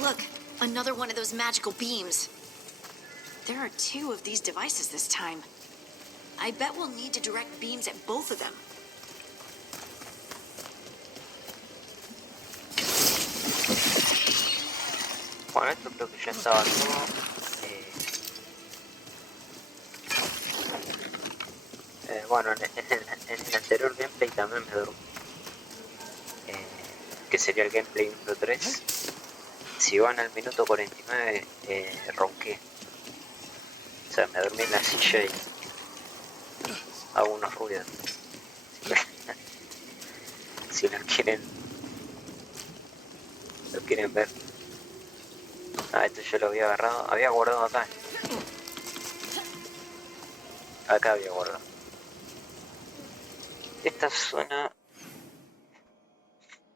Look, another one of those magical beams. There are 2 of these devices this time. I bet we'll need to direct beams at both of them. Bueno, esto creo que ya estaba todo. Bueno, en el anterior gameplay también me dormí. Que sería el gameplay número 3. Si van al minuto 49, ronqué. O sea, me dormí en la silla y hago unos ruidos. Si lo quieren ver. Ah, esto yo lo había agarrado. Había guardado acá. Acá había guardado. Esta zona...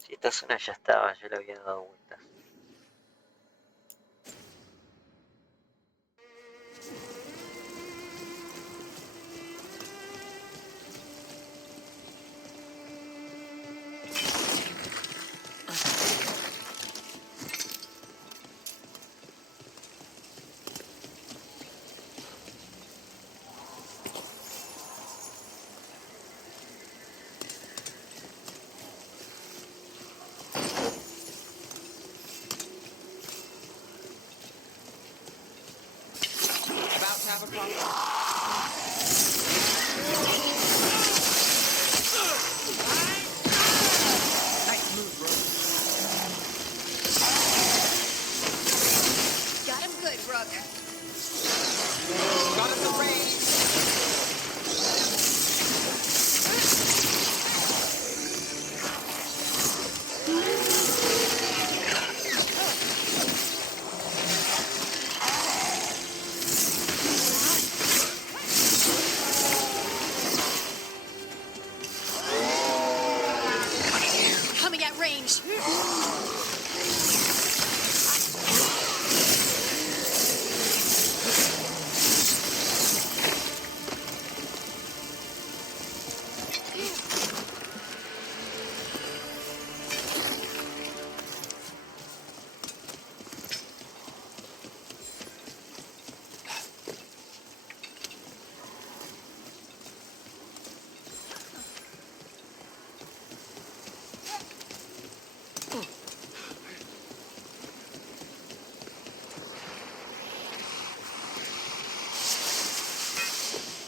Si esta zona ya estaba, yo le había dado vueltas. Have a problem. Nice move, bro. Got him good, Rook. Got him the range.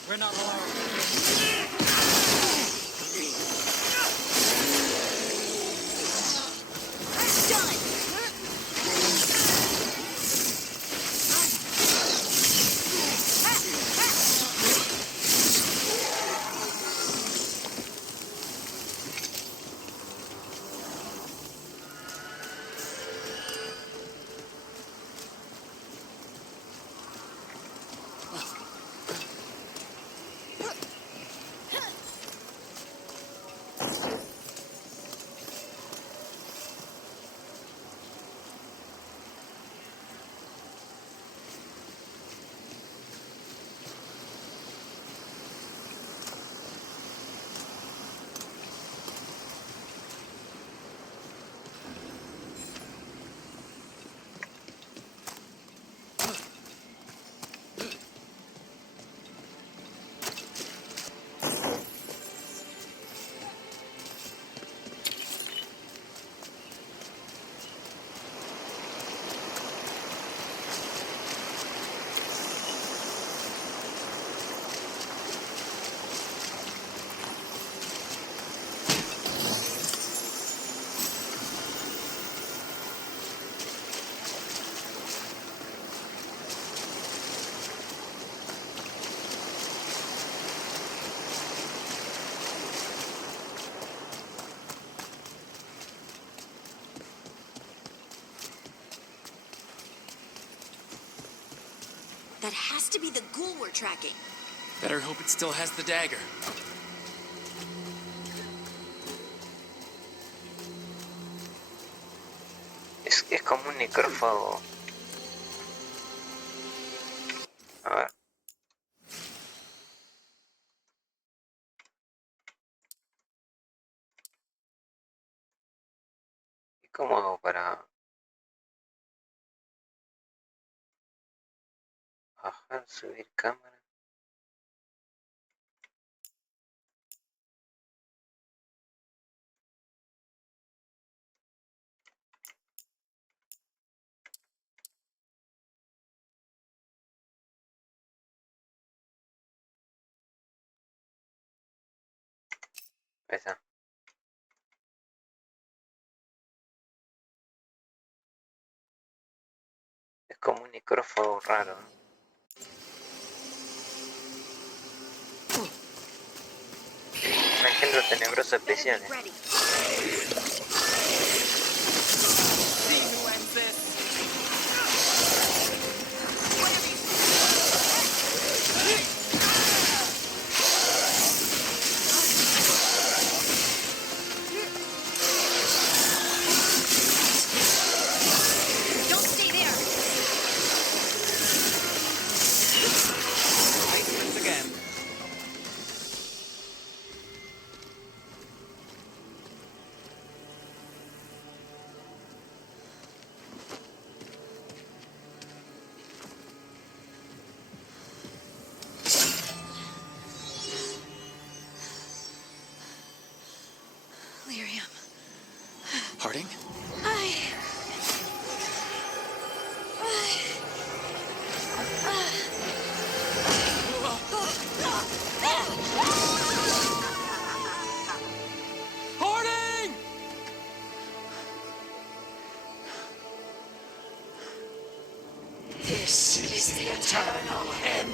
We're not alone. That has to be the ghoul we're tracking. Better hope it still has the dagger. Es como un necrófago. A ver. ¿Y cómo hago para...? Bajar, subir cámara. Ahí está. Es como un micrófono raro, ¿no? Un engendro tenebroso especial, ¿eh? Ready. See who ends this. Don't stay there. Ice again. Lyrium. Harding? Harding! This is the eternal hymn,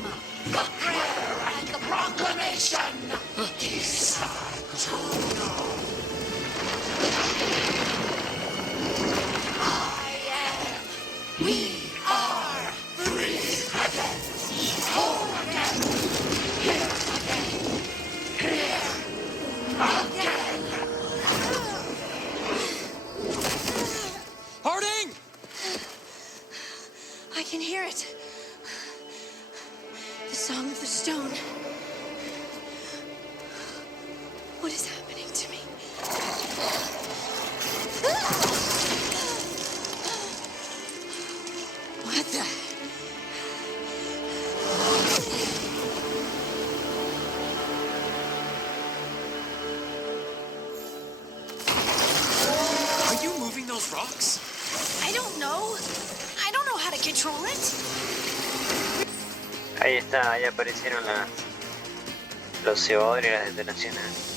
the prayer and the proclamation. These are to know. I am. We are free again. Whole again. Here again. Here again. Harding! I can hear it. The song of the stone. What is happening to me? What the? Are you moving those rocks? I don't know. I don't know how to control it. Ahí está, ahí aparecieron los cebadores y las detonaciones.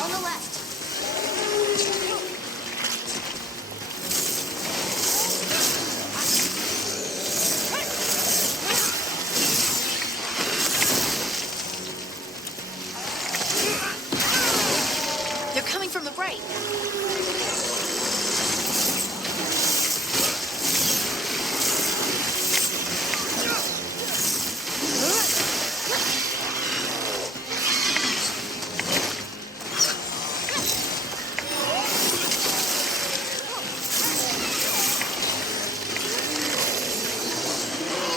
On the left. They're coming from the right.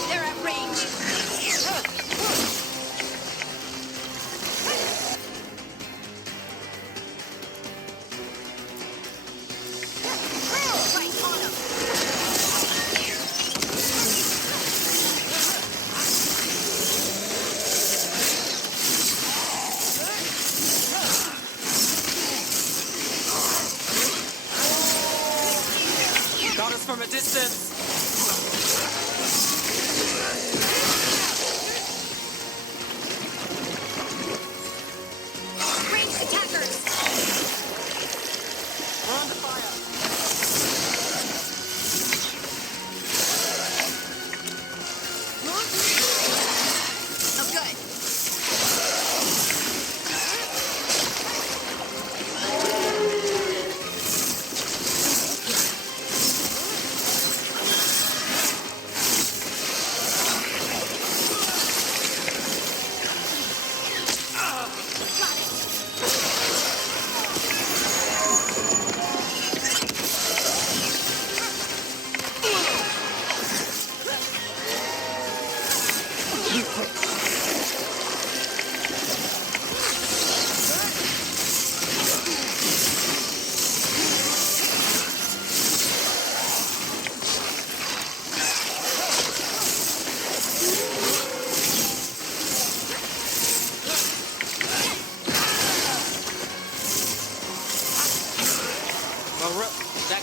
They're at range. Right on 'em. Got us from a distance. Ranged attackers. We're under fire. Oh, good.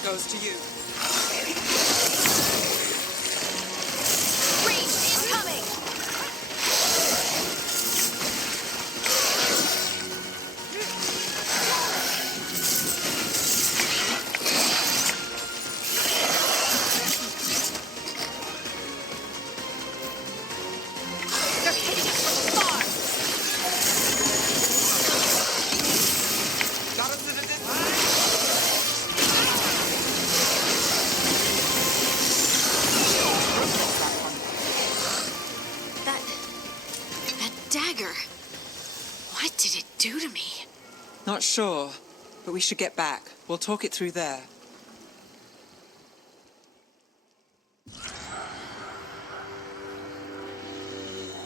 goes to you. Breach incoming! They're hitting us from afar! Got us at a distance. That dagger. What did it do to me? Not sure, but we should get back. We'll talk it through there.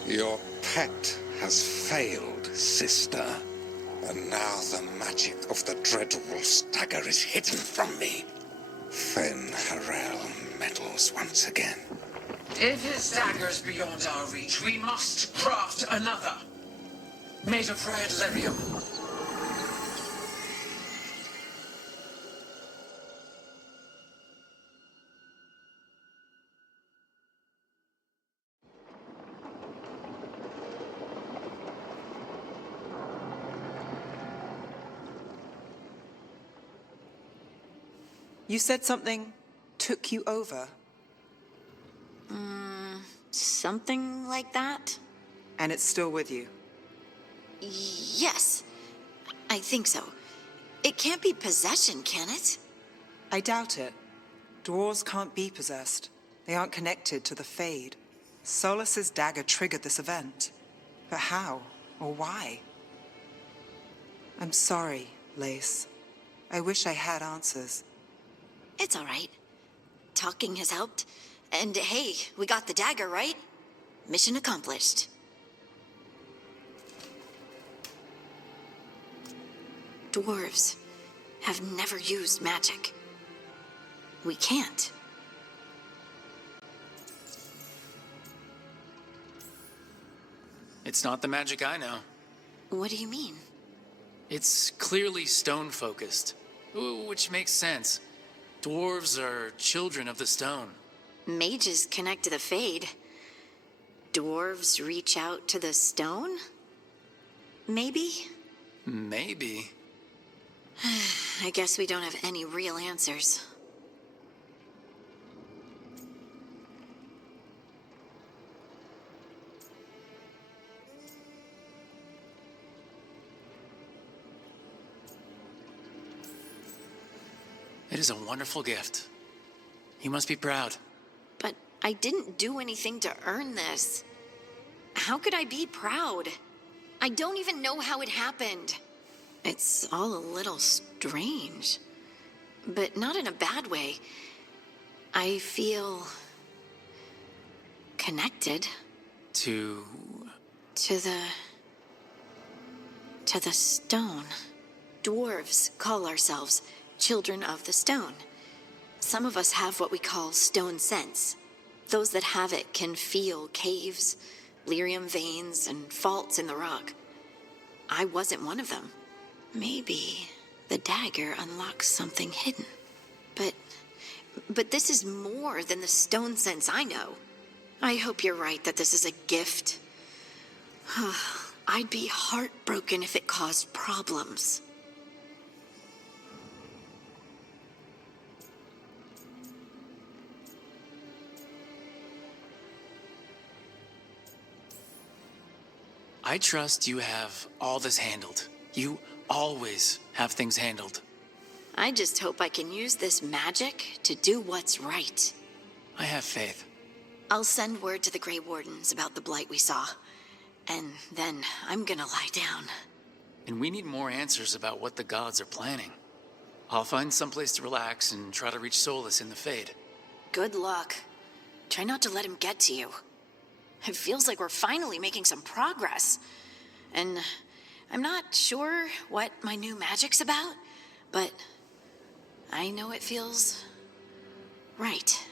Your pet has failed, sister. And now the magic of the Dreadwolf's dagger is hidden from me. Fen Harel meddles once again. If his dagger's beyond our reach, we must craft another. Made of red lyrium. You said something took you over, Something like that? and it's still with you. Yes. I think so. It can't be possession, can it? I doubt it. Dwarves can't be possessed. They aren't connected to the Fade. Solus's dagger triggered this event. But how? Or why? I'm sorry, Lace. I wish I had answers. It's all right. Talking has helped. And hey, we got the dagger, right? Mission accomplished. Dwarves have never used magic. We can't. It's not the magic I know. What do you mean? It's clearly stone-focused, which makes sense. Dwarves are children of the stone. Mages connect to the Fade. Dwarves reach out to the stone? Maybe? Maybe. I guess we don't have any real answers. It is a wonderful gift. You must be proud. But I didn't do anything to earn this. How could I be proud? I don't even know how it happened. It's all a little strange. But not in a bad way. I feel connected To... to the stone. Dwarves call ourselves children of the stone. Some of us have what we call stone sense. Those that have it can feel caves, lyrium veins, and faults in the rock. I wasn't one of them. Maybe the dagger unlocks something hidden. But this is more than the stone sense I know. I hope you're right that this is a gift. I'd be heartbroken if it caused problems. I trust you have all this handled. You always have things handled. I just hope I can use this magic to do what's right. I have faith. I'll send word to the Grey Wardens about the blight we saw. And then I'm gonna lie down. And we need more answers about what the gods are planning. I'll find someplace to relax and try to reach Solus in the Fade. Good luck. Try not to let him get to you. It feels like we're finally making some progress. And I'm not sure what my new magic's about, but I know it feels right.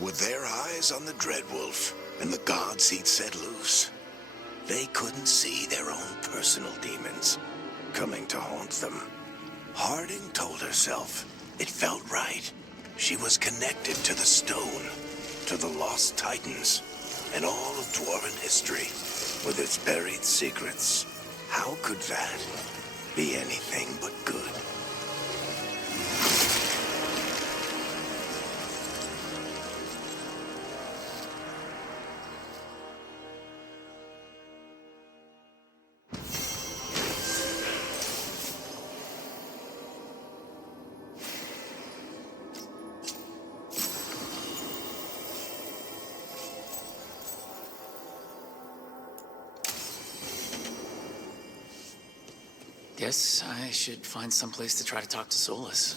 With their eyes on the Dreadwolf and the gods he'd set loose, they couldn't see their own personal demons. coming to haunt them. Harding told herself it felt right. She was connected to the stone, to the lost titans, and all of dwarven history, with its buried secrets. How could that be anything but good? Guess I should find some place to try to talk to Solus.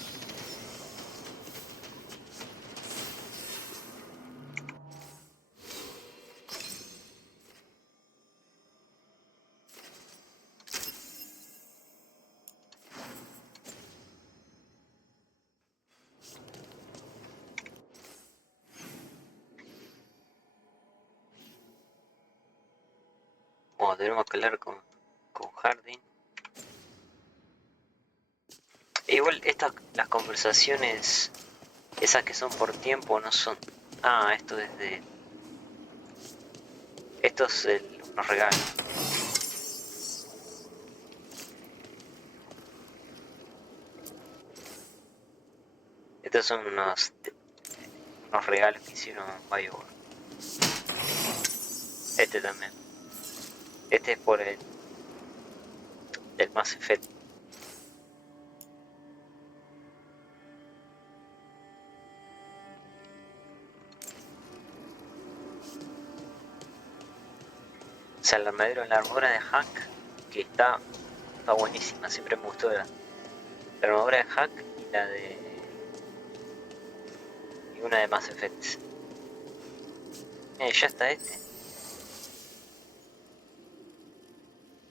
Bueno, tenemos que hablar con Harding. Igual las conversaciones, esas que son por tiempo, no son... Ah, esto es de... Esto es unos regalos. Estos son unos regalos que hicieron Veilguard. Este también. Este es por el Mass Effect. O sea, la armadura de Hack, que está buenísima, siempre me gustó la armadura de Hack y la de... y una de Mass Effect. Ya está este.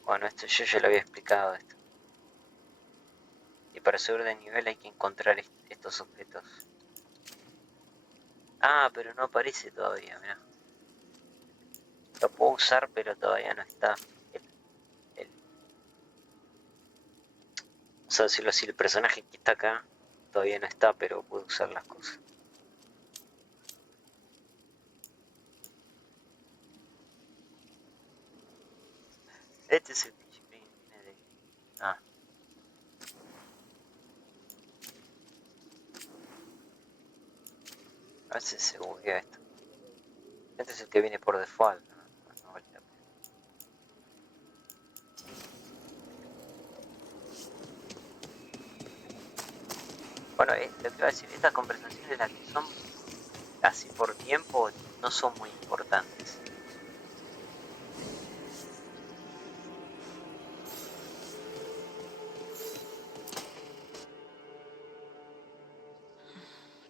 Bueno, esto yo ya lo había explicado esto. Y para subir de nivel hay que encontrar estos objetos. Ah, pero no aparece todavía, mirá. Lo puedo usar, pero todavía no está. O sea, decirlo así, el personaje que está acá todavía no está, pero puedo usar las cosas. Este es el príncipe que viene de... Ah. A ver si se buguea esto. Este es el que viene por default. No vale la pena. Bueno, lo que iba a decir, estas conversaciones, las que son así por tiempo, no son muy importantes.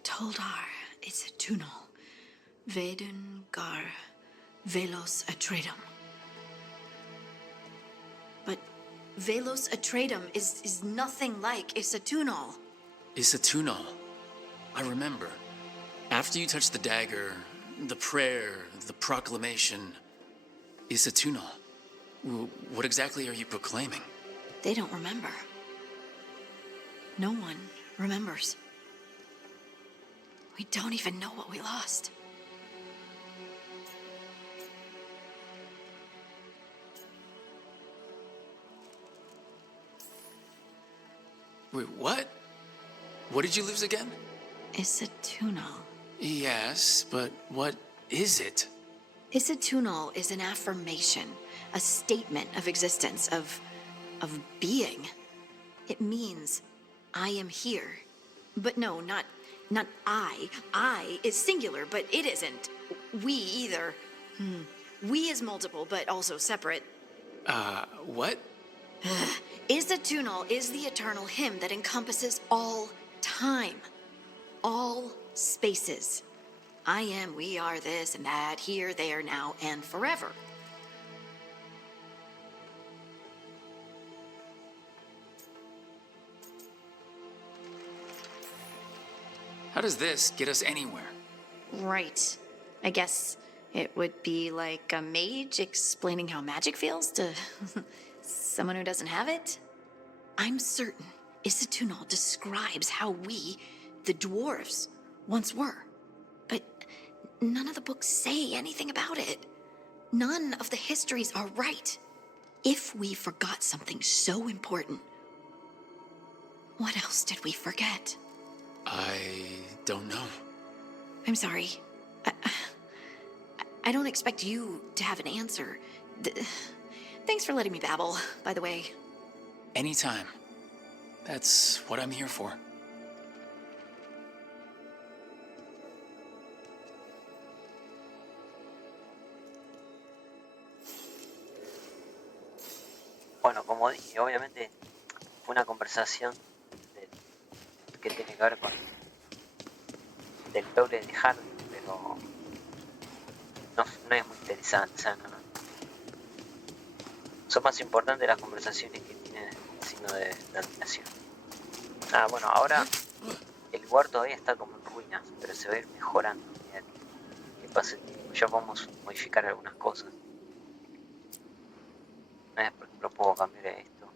Toldar, it's a tunnel. Veilguard, Velos Atreitum. But Velos Atreitum is nothing like Isatunal. Isatunal. I remember. After you touched the dagger, the prayer, the proclamation, Isatunal. What exactly are you proclaiming? They don't remember. No one remembers. We don't even know what we lost. Wait, what? What did you lose again? Isatunal. Yes, but what is it? Isatunal is an affirmation, a statement of existence, of being. It means, I am here. But no, not I. I is singular, but it isn't. We either. We is multiple, but also separate. What? Isatunal is the eternal hymn that encompasses all time. All spaces. I am, we are, this and that, here, there, now, and forever. How does this get us anywhere? Right. I guess it would be like a mage explaining how magic feels to someone who doesn't have it. I'm certain Isatunal describes how we, the dwarves, once were. But none of the books say anything about it. None of the histories are right. If we forgot something so important, what else did we forget? I don't know. I'm sorry. I don't expect you to have an answer. Thanks for letting me babble, by the way. Anytime. That's what I'm here for. Bueno, como dije, obviamente fue una conversación que tiene que ver con del lore de Hardy, pero no es muy interesante, o sea, no. Son más importantes las conversaciones que tienen el signo de la admiración. Ah, bueno, ahora el lugar todavía está como en ruinas, pero se va a ir mejorando. Que pase el tiempo. Ya vamos a modificar algunas cosas. Por ejemplo, puedo cambiar esto.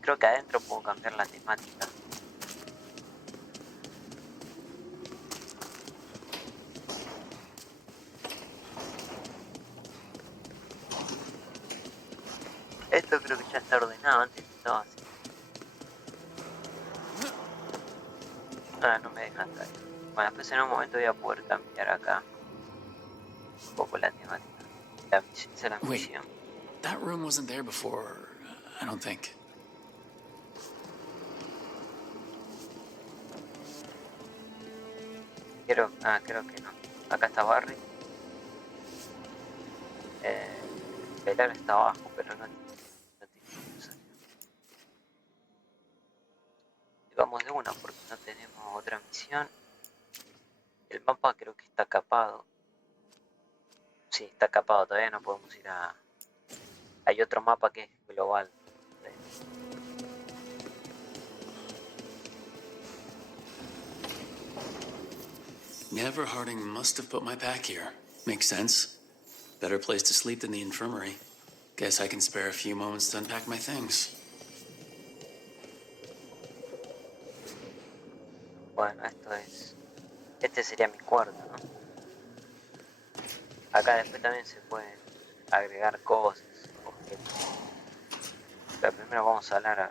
Creo que adentro puedo cambiar la temática. Esto creo que ya está ordenado, antes estaba así. Ah, no me dejan caer. Bueno, después en un momento voy a poder cambiar acá un poco la temática. La misión. That room wasn't there before, I don't think. Creo que no. Acá está Barry. Veilguard está abajo, pero no tiene necesario. Y vamos de una porque no tenemos otra misión. El mapa creo que está capado. Sí, está capado, todavía no podemos ir a... Hay otro mapa que es global. Never Harding must have put my pack here. Makes sense. Better place to sleep than the infirmary. Guess I can spare a few moments to unpack my things. Bueno, este sería mi cuarto, ¿no? Acá después también se pueden agregar cosas, objetos. Pero primero vamos a hablar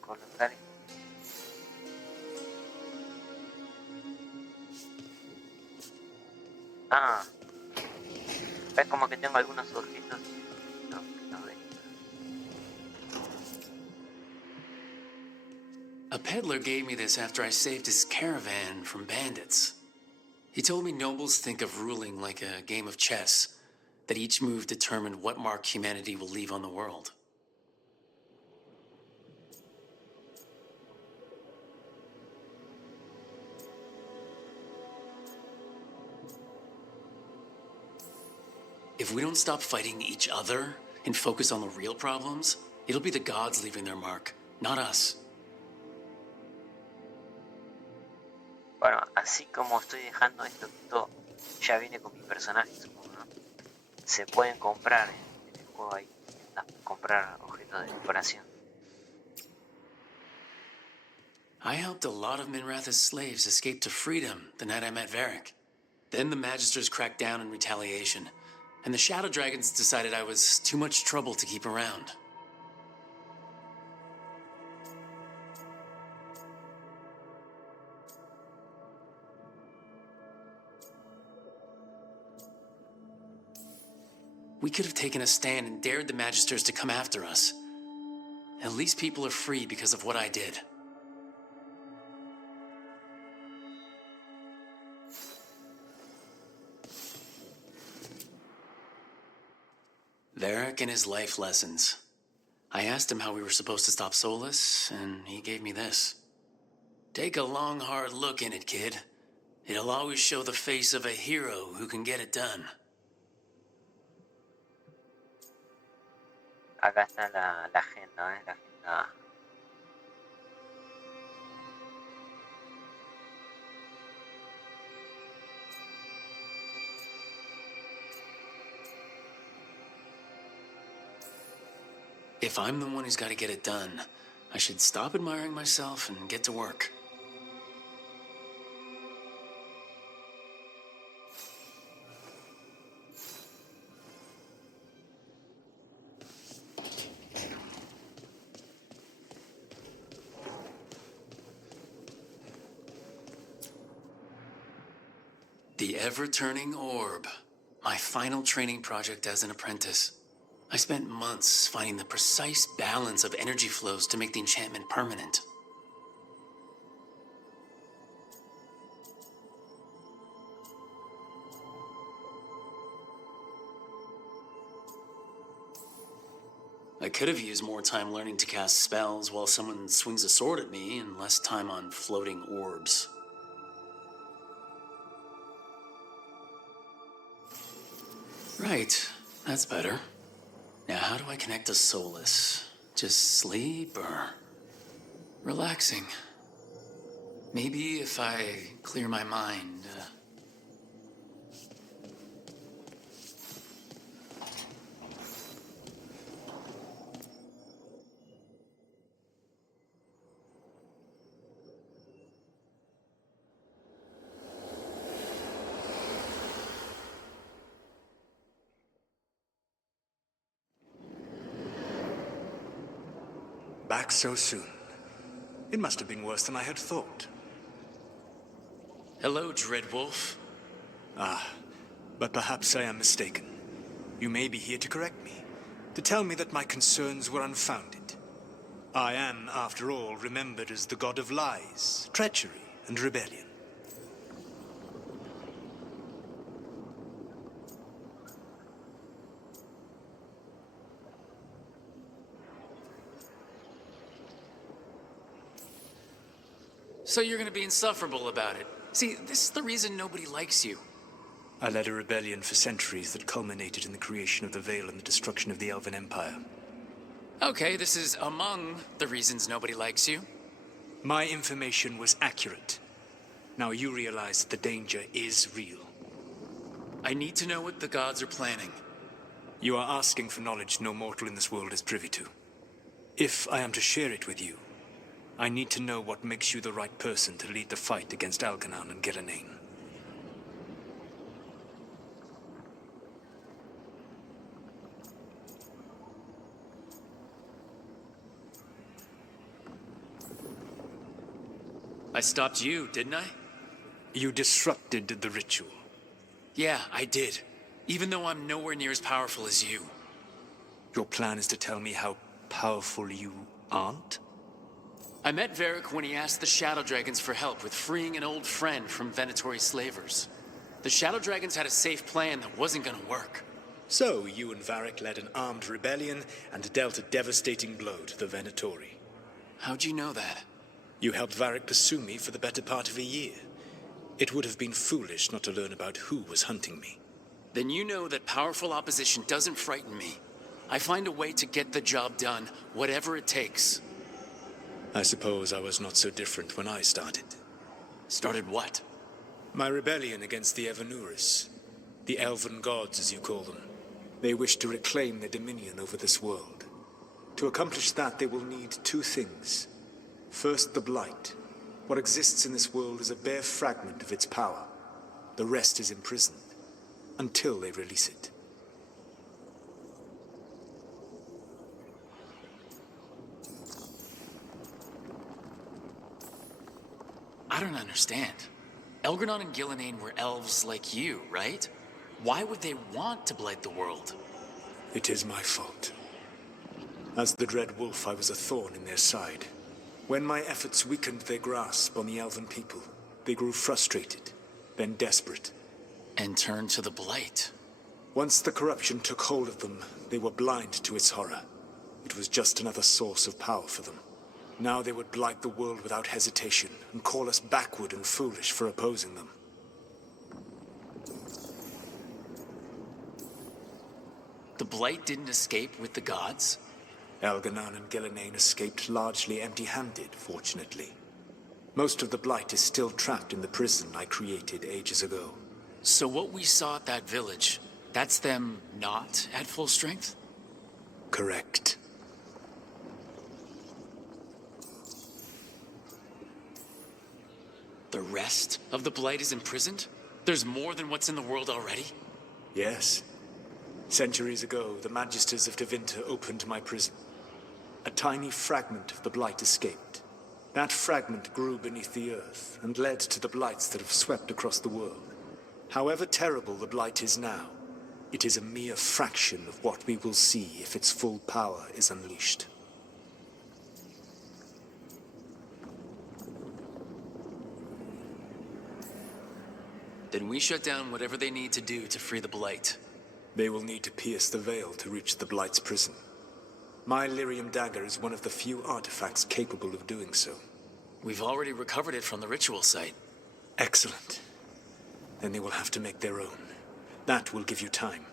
colocar. Ah, es como que tengo algunos objetos que no ven. A peddler gave me this after I saved his caravan from bandits. He told me nobles think of ruling like a game of chess, that each move determined what mark humanity will leave on the world. If we don't stop fighting each other and focus on the real problems, it'll be the gods leaving their mark, not us. Bueno, así como estoy dejando esto ya viene con mi personaje, supongo, ¿no? Se pueden comprar en el juego ahí, comprar objetos de decoración. I helped a lot of Minrath's slaves escape to freedom the night I met Varric. Then the Magisters cracked down in retaliation, and the Shadow Dragons decided I was too much trouble to keep around. We could have taken a stand and dared the Magisters to come after us. At least people are free because of what I did. Varric and his life lessons. I asked him how we were supposed to stop Solus, and he gave me this. Take a long, hard look in it, kid. It'll always show the face of a hero who can get it done. Acá está la agenda, la agenda. If I'm the one who's got to get it done, I should stop admiring myself and get to work. The ever-turning orb. My final training project as an apprentice. I spent months finding the precise balance of energy flows to make the enchantment permanent. I could have used more time learning to cast spells while someone swings a sword at me and less time on floating orbs. Right, that's better. Now how do I connect to Solus? Just sleep or relaxing? Maybe if I clear my mind. Back so soon. It must have been worse than I had thought. Hello, Dreadwolf. But perhaps I am mistaken. You may be here to correct me, to tell me that my concerns were unfounded. I am, after all, remembered as the god of lies, treachery, and rebellion. So you're gonna be insufferable about it. See, this is the reason nobody likes you. I led a rebellion for centuries that culminated in the creation of the Veil and the destruction of the Elven Empire. Okay, this is among the reasons nobody likes you. My information was accurate. Now you realize that the danger is real. I need to know what the gods are planning. You are asking for knowledge no mortal in this world is privy to. If I am to share it with you, I need to know what makes you the right person to lead the fight against Algernon and Gillenane. I stopped you, didn't I? You disrupted the ritual. Yeah, I did. Even though I'm nowhere near as powerful as you. Your plan is to tell me how powerful you aren't? I met Varric when he asked the Shadow Dragons for help with freeing an old friend from Venatori slavers. The Shadow Dragons had a safe plan that wasn't gonna work. So, you and Varric led an armed rebellion and dealt a devastating blow to the Venatori. How'd you know that? You helped Varric pursue me for the better part of a year. It would have been foolish not to learn about who was hunting me. Then you know that powerful opposition doesn't frighten me. I find a way to get the job done, whatever it takes. I suppose I was not so different when I started. Started what? My rebellion against the Evanuris. The Elven gods, as you call them. They wish to reclaim their dominion over this world. To accomplish that, they will need two things. First, the Blight. What exists in this world is a bare fragment of its power. The rest is imprisoned, until they release it. I don't understand. Elgernon and Gillenane were elves like you, right? Why would they want to blight the world? It is my fault. As the Dread Wolf, I was a thorn in their side. When my efforts weakened their grasp on the Elven people, they grew frustrated, then desperate. And turned to the blight. Once the corruption took hold of them, they were blind to its horror. It was just another source of power for them. Now they would blight the world without hesitation, and call us backward and foolish for opposing them. The blight didn't escape with the gods? Algernon and Gillenane escaped largely empty-handed, fortunately. Most of the blight is still trapped in the prison I created ages ago. So what we saw at that village, that's them not at full strength? Correct. The rest of the Blight is imprisoned? There's more than what's in the world already? Yes. Centuries ago, the Magisters of Tevinter opened my prison. A tiny fragment of the Blight escaped. That fragment grew beneath the earth and led to the Blights that have swept across the world. However terrible the Blight is now, it is a mere fraction of what we will see if its full power is unleashed. Then we shut down whatever they need to do to free the Blight. They will need to pierce the veil to reach the Blight's prison. My lyrium dagger is one of the few artifacts capable of doing so. We've already recovered it from the ritual site. Excellent. Then they will have to make their own. That will give you time.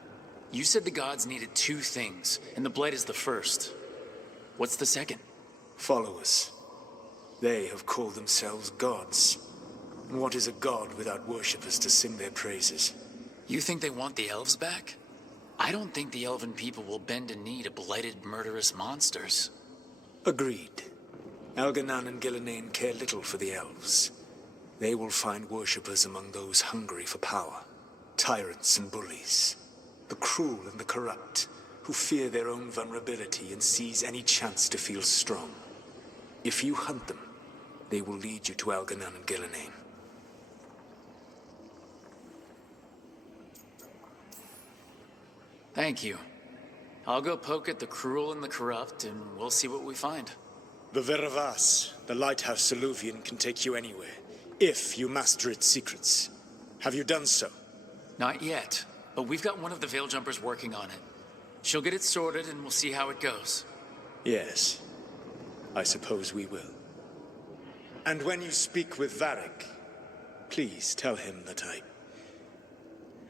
You said the gods needed two things, and the Blight is the first. What's the second? Followers. They have called themselves gods. And what is a god without worshippers to sing their praises? You think they want the elves back? I don't think the elven people will bend a knee to blighted, murderous monsters. Agreed. Elganan and Gillenane care little for the elves. They will find worshippers among those hungry for power. Tyrants and bullies. The cruel and the corrupt, who fear their own vulnerability and seize any chance to feel strong. If you hunt them, they will lead you to Elganan and Gillenane. Thank you. I'll go poke at the cruel and the corrupt, and we'll see what we find. The Veravas, the lighthouse Soluvian, can take you anywhere, if you master its secrets. Have you done so? Not yet, but we've got one of the Veil Jumpers working on it. She'll get it sorted, and we'll see how it goes. Yes, I suppose we will. And when you speak with Varric, please tell him that I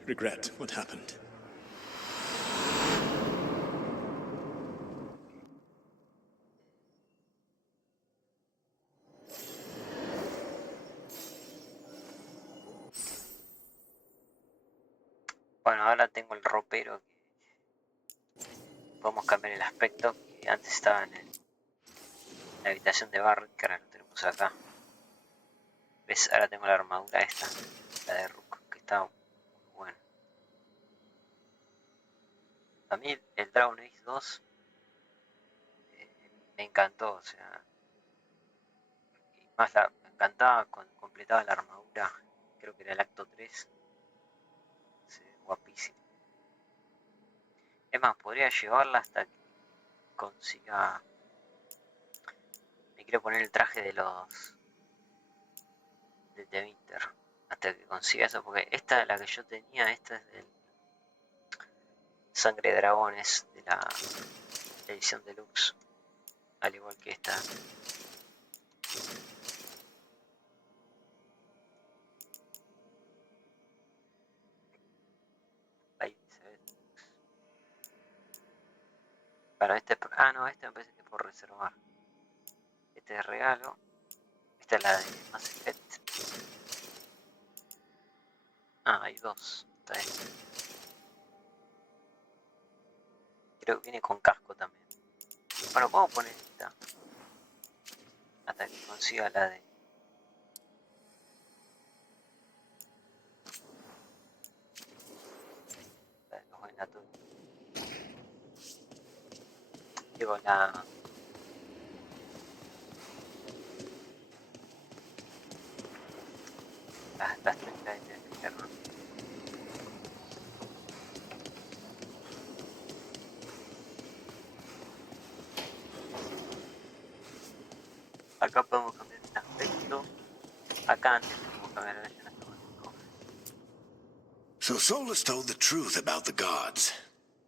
regret what happened. Bueno, ahora tengo el ropero que podemos cambiar el aspecto que antes estaba en la habitación de Barret, que ahora lo tenemos acá. ¿Ves? Ahora tengo la armadura esta, la de Rook, que está muy buena. A mí el Dragon Age 2 me encantó, o sea, y más me encantaba cuando completaba la armadura, creo que era el acto 3. Guapísimo. Es más, podría llevarla hasta que consiga. Me quiero poner el traje de los de Tevinter hasta que consiga eso, porque esta es la que yo tenía. Esta es del Sangre de Dragones de la edición deluxe, al igual que esta. Para este, no, este me parece que es por reservar. Este es regalo. Esta es la de Mass Effect. Ah, hay dos. Está esta. Creo que viene con casco también. Bueno, vamos a poner esta hasta que consiga la de los venatorios. Digo, las 30 de invierno. Acá podemos cambiar el aspecto. Acá antes podemos cambiar el aspecto. So Solus told the truth about the gods.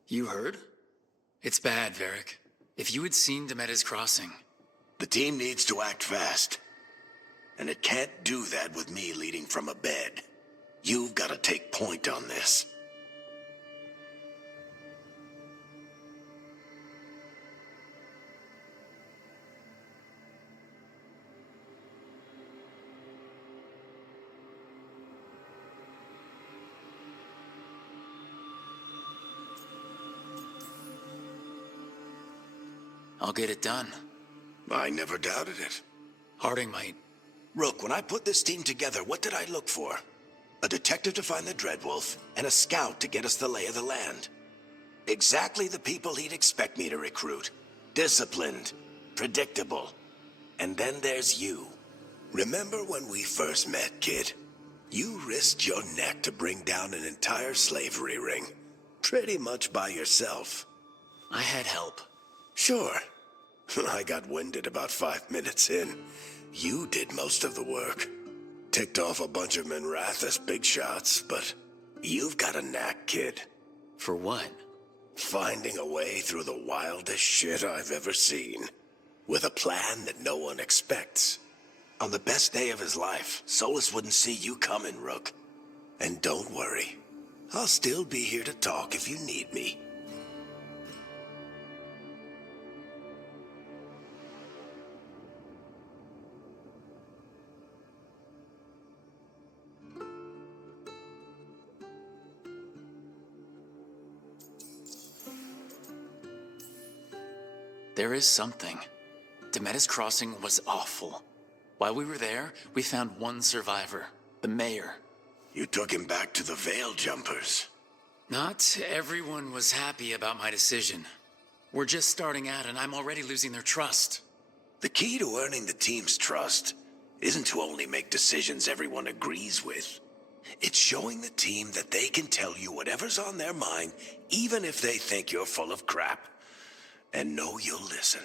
You heard? It's bad, Varric. If you had seen Demeter's crossing... The team needs to act fast. And it can't do that with me leading from a bed. You've got to take point on this. I'll get it done. I never doubted it. Harding might. Rook, when I put this team together, what did I look for? A detective to find the Dreadwolf, and a scout to get us the lay of the land. Exactly the people he'd expect me to recruit. Disciplined, predictable. And then there's you. Remember when we first met, kid? You risked your neck to bring down an entire slavery ring. Pretty much by yourself. I had help. Sure. I got winded about 5 minutes in. You did most of the work. Ticked off a bunch of Minrathous big shots, but you've got a knack, kid. For what? Finding a way through the wildest shit I've ever seen. With a plan that no one expects. On the best day of his life, Solus wouldn't see you coming, Rook. And don't worry. I'll still be here to talk if you need me. There is something. Demetis Crossing was awful. While we were there, we found one survivor, the mayor. You took him back to the Veil Jumpers. Not everyone was happy about my decision. We're just starting out and I'm already losing their trust. The key to earning the team's trust isn't to only make decisions everyone agrees with. It's showing the team that they can tell you whatever's on their mind, even if they think you're full of crap. And know you'll listen.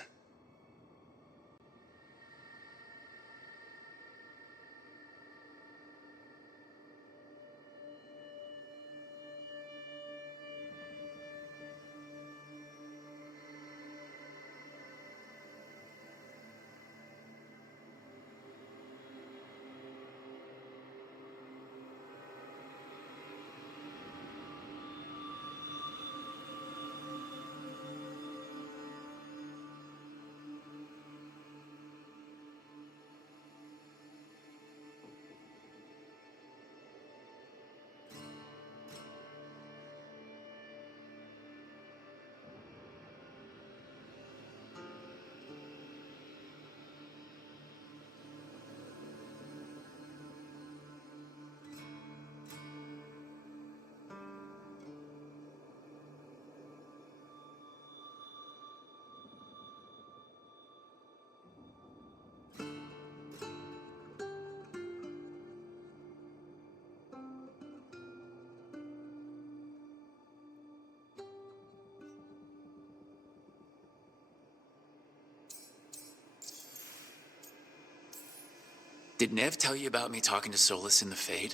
Did Nev tell you about me talking to Solus in the Fade?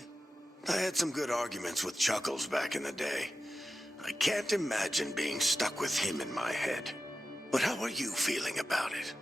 I had some good arguments with Chuckles back in the day. I can't imagine being stuck with him in my head. But how are you feeling about it?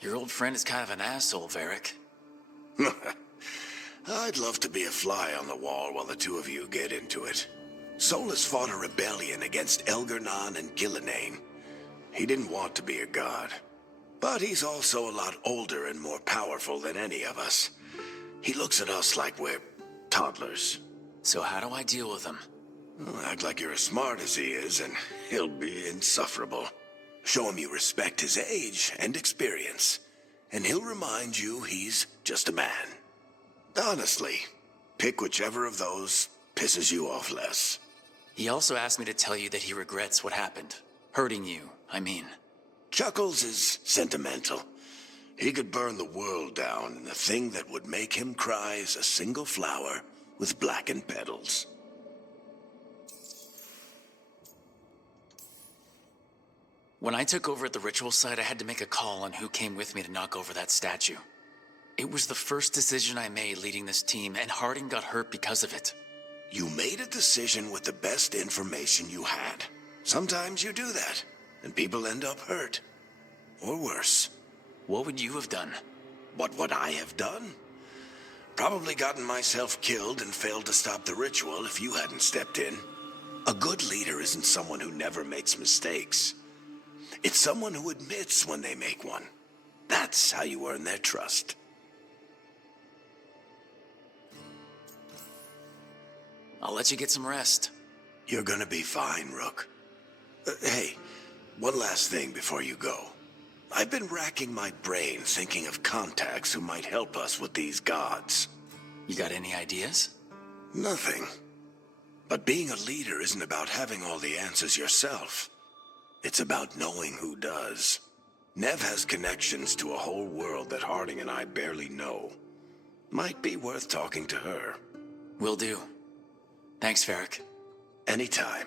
Your old friend is kind of an asshole, Varric. I'd love to be a fly on the wall while the two of you get into it. Solus fought a rebellion against Elgernon and Gillenane. He didn't want to be a god. But he's also a lot older and more powerful than any of us. He looks at us like we're toddlers. So how do I deal with him? Well, act like you're as smart as he is, and he'll be insufferable. Show him you respect his age and experience, and he'll remind you he's just a man. Honestly, pick whichever of those pisses you off less. He also asked me to tell you that he regrets what happened. Hurting you, I mean. Chuckles is sentimental. He could burn the world down, and the thing that would make him cry is a single flower with blackened petals. When I took over at the ritual site, I had to make a call on who came with me to knock over that statue. It was the first decision I made leading this team, and Harding got hurt because of it. You made a decision with the best information you had. Sometimes you do that, and people end up hurt. Or worse. What would you have done? What would I have done? Probably gotten myself killed and failed to stop the ritual if you hadn't stepped in. A good leader isn't someone who never makes mistakes. It's someone who admits when they make one. That's how you earn their trust. I'll let you get some rest. You're gonna be fine, Rook. Hey, one last thing before you go. I've been racking my brain thinking of contacts who might help us with these gods. You got any ideas? Nothing. But being a leader isn't about having all the answers yourself. It's about knowing who does. Nev has connections to a whole world that Harding and I barely know. Might be worth talking to her. Will do. Thanks, Varric. Anytime.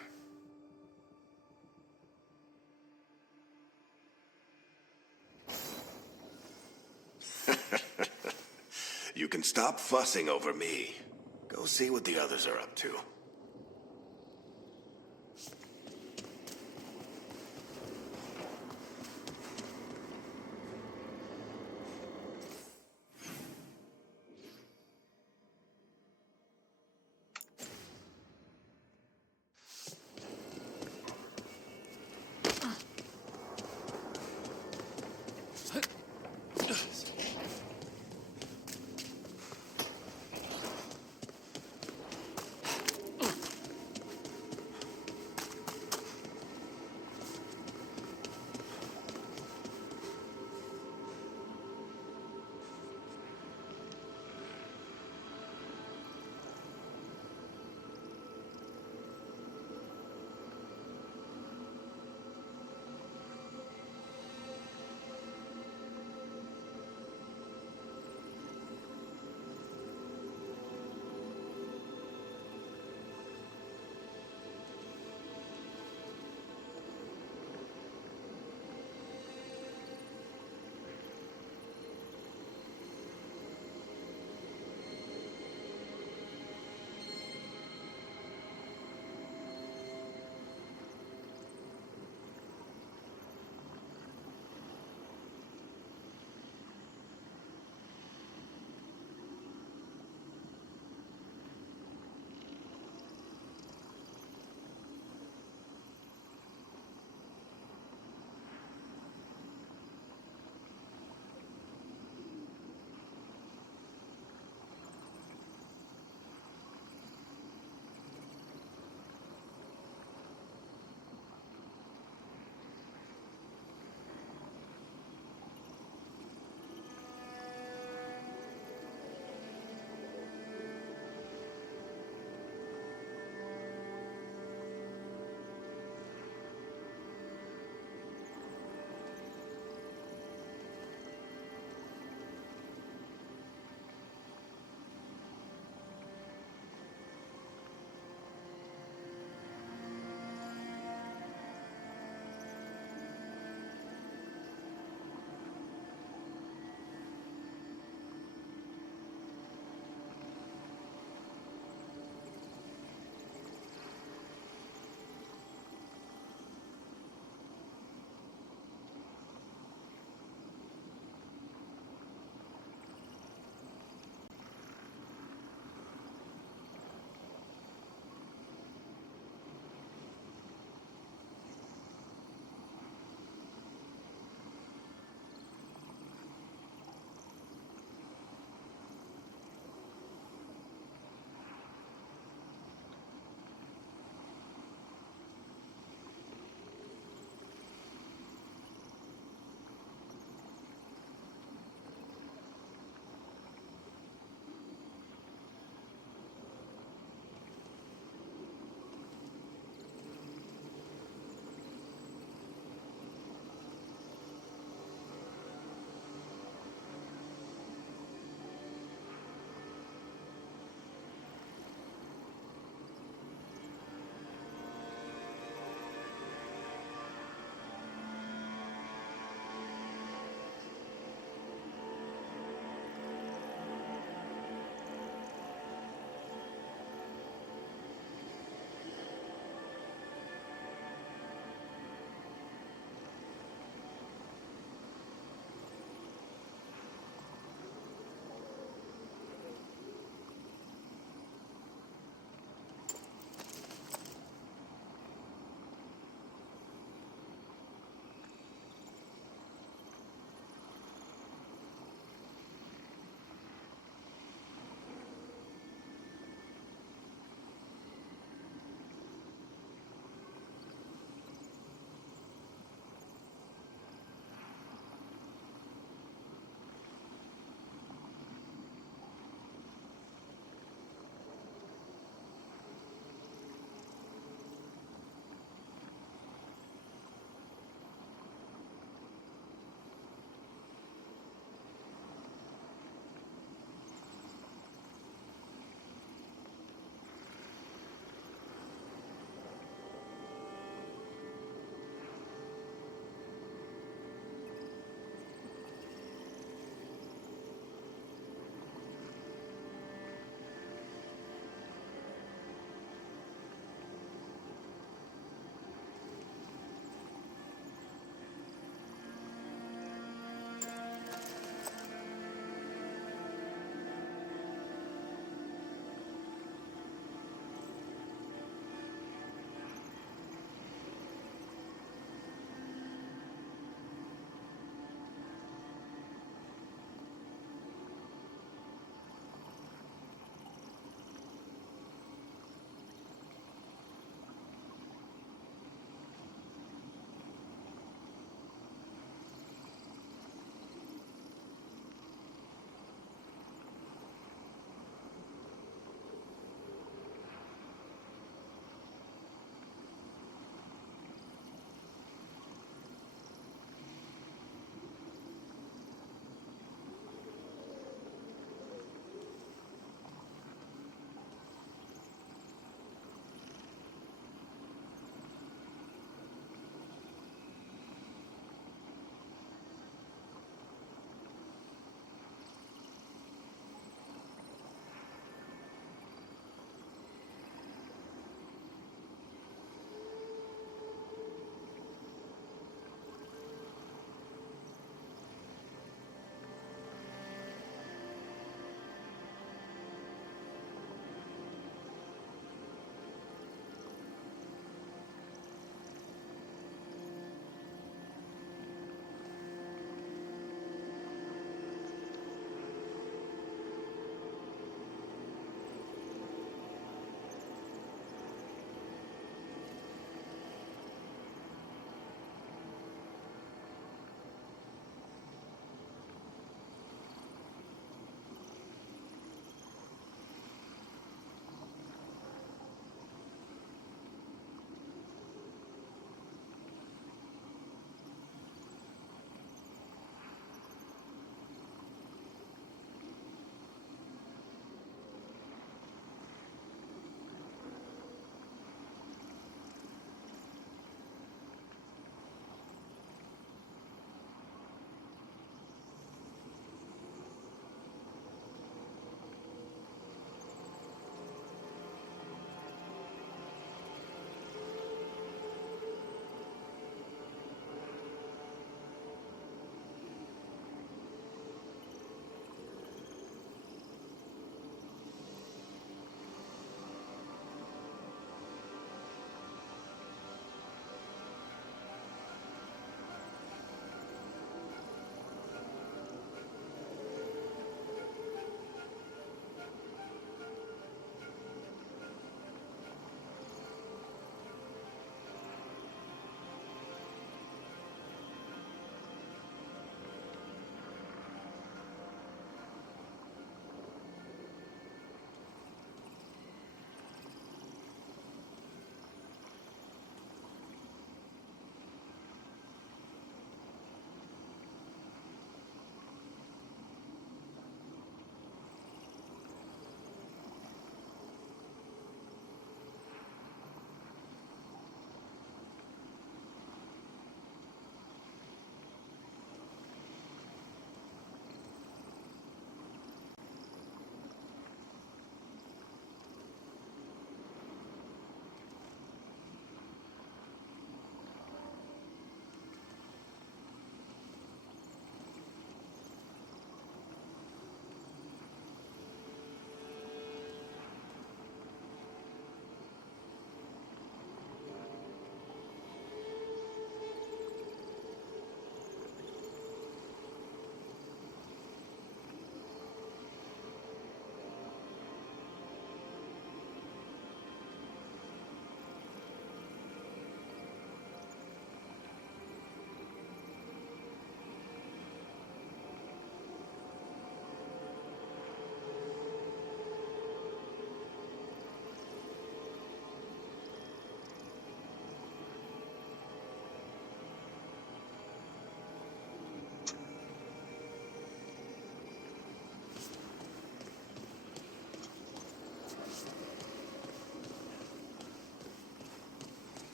You can stop fussing over me. Go see what the others are up to.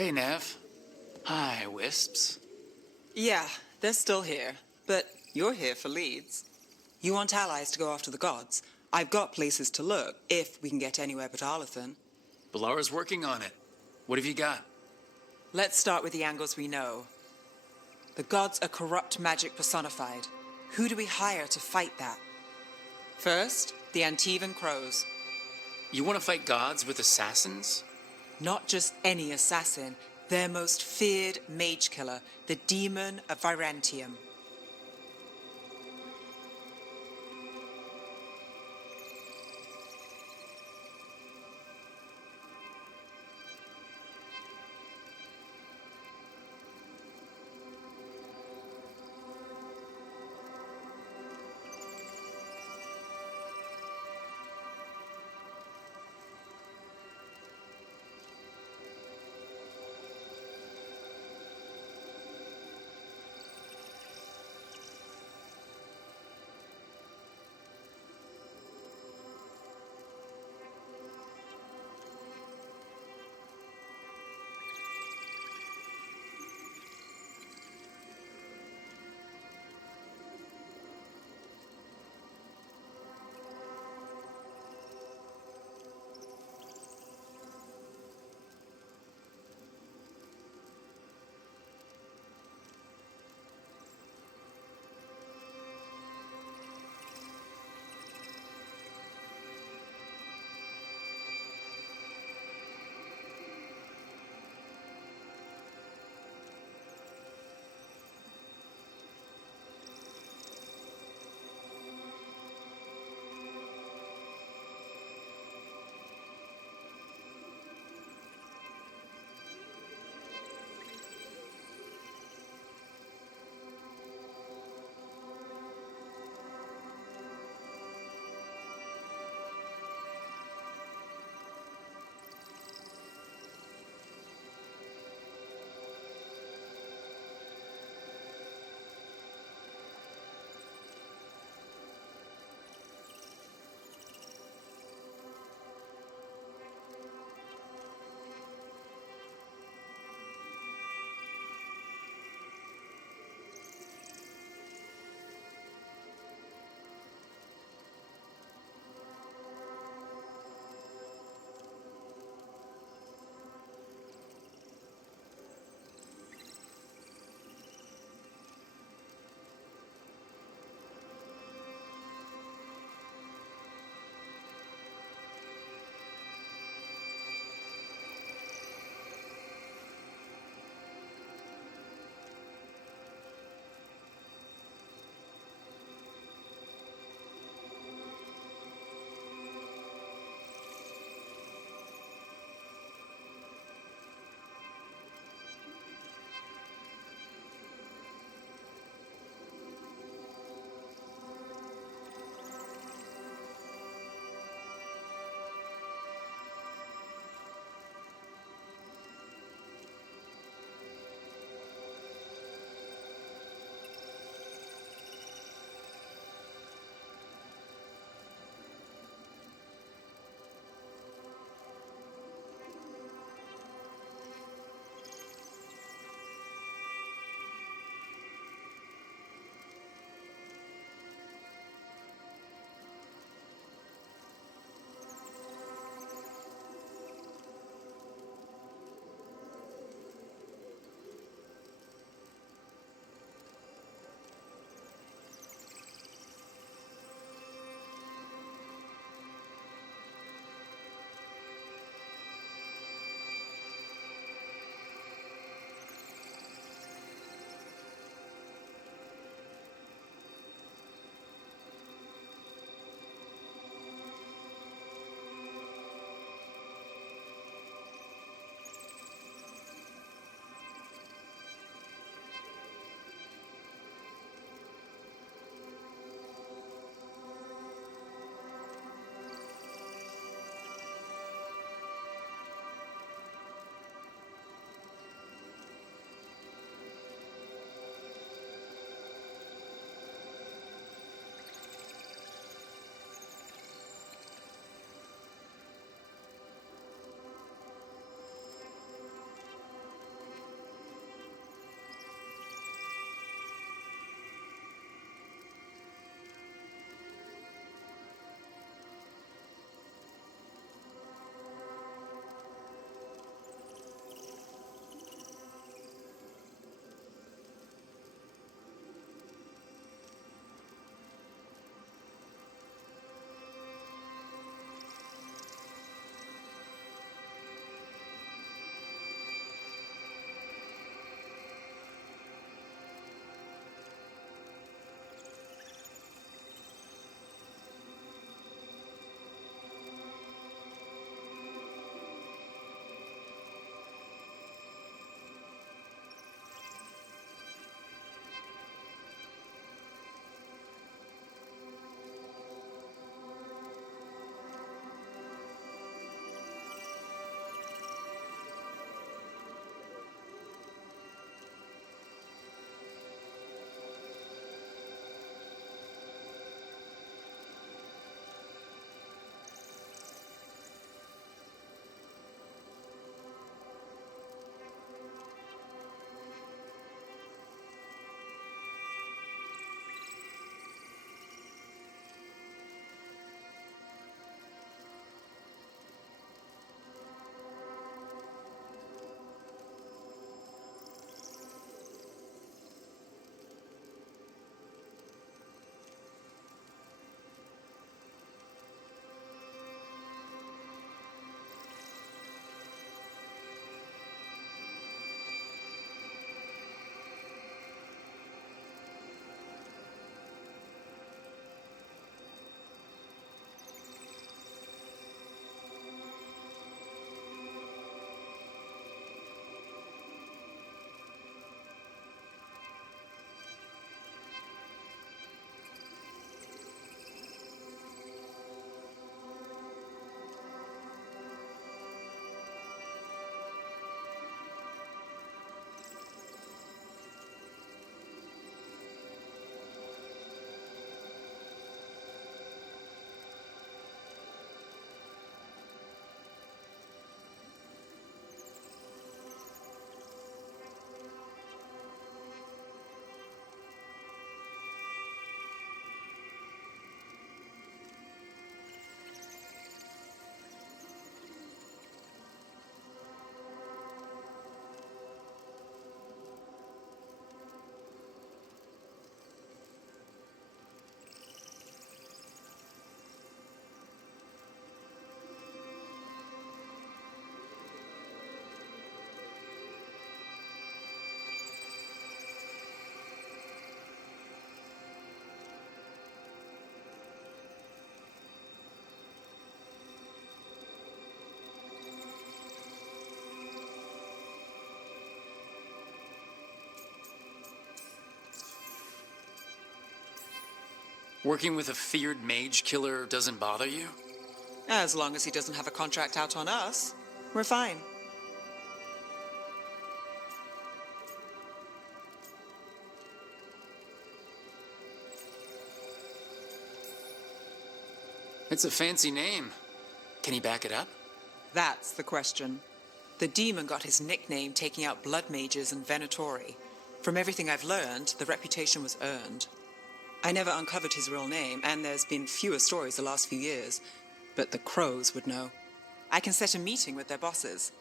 Hey, Nev. Hi, Wisps. Yeah, they're still here, but you're here for leads. You want allies to go after the gods? I've got places to look, if we can get anywhere but Arlathan. Balara's working on it. What have you got? Let's start with the angles we know. The gods are corrupt magic personified. Who do we hire to fight that? First, the Antivan Crows. You want to fight gods with assassins? Not just any assassin, their most feared mage killer, the Demon of Virantium. Working with a feared mage killer doesn't bother you? As long as he doesn't have a contract out on us, we're fine. It's a fancy name. Can he back it up? That's the question. The demon got his nickname taking out blood mages and venatori. From everything I've learned, the reputation was earned. I never uncovered his real name, and there's been fewer stories the last few years, but the crows would know. I can set a meeting with their bosses.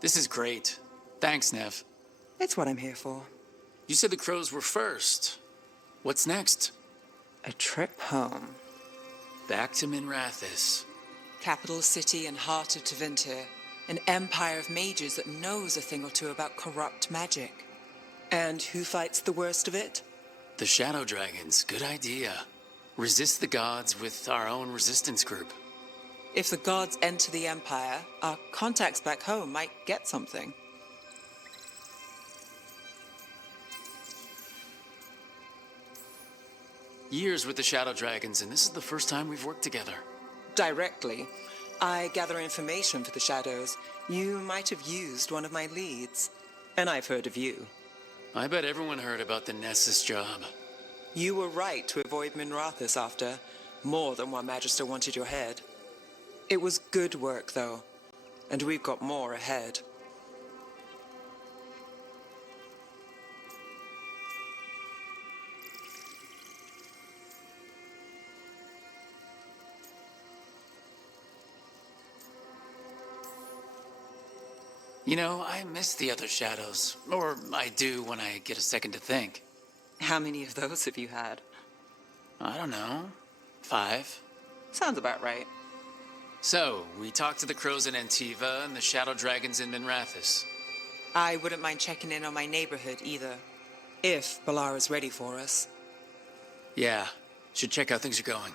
This is great. Thanks, Nev. It's what I'm here for. You said the crows were first. What's next? A trip home. Back to Minrathous. Capital city and heart of Tevinter. An empire of mages that knows a thing or two about corrupt magic. And who fights the worst of it? The Shadow Dragons. Good idea. Resist the gods with our own resistance group. If the gods enter the empire, our contacts back home might get something. Years with the Shadow Dragons, and this is the first time we've worked together. Directly. I gather information for the Shadows. You might have used one of my leads. And I've heard of you. I bet everyone heard about the Nessus job. You were right to avoid Minrathous after. More than one Magister wanted your head. It was good work, though. And we've got more ahead. You know, I miss the other shadows. Or I do when I get a second to think. How many of those have you had? I don't know. 5. Sounds about right. So, we talked to the crows in Antiva and the Shadow Dragons in Minrathous. I wouldn't mind checking in on my neighborhood either. If Balara's ready for us. Yeah, should check how things are going.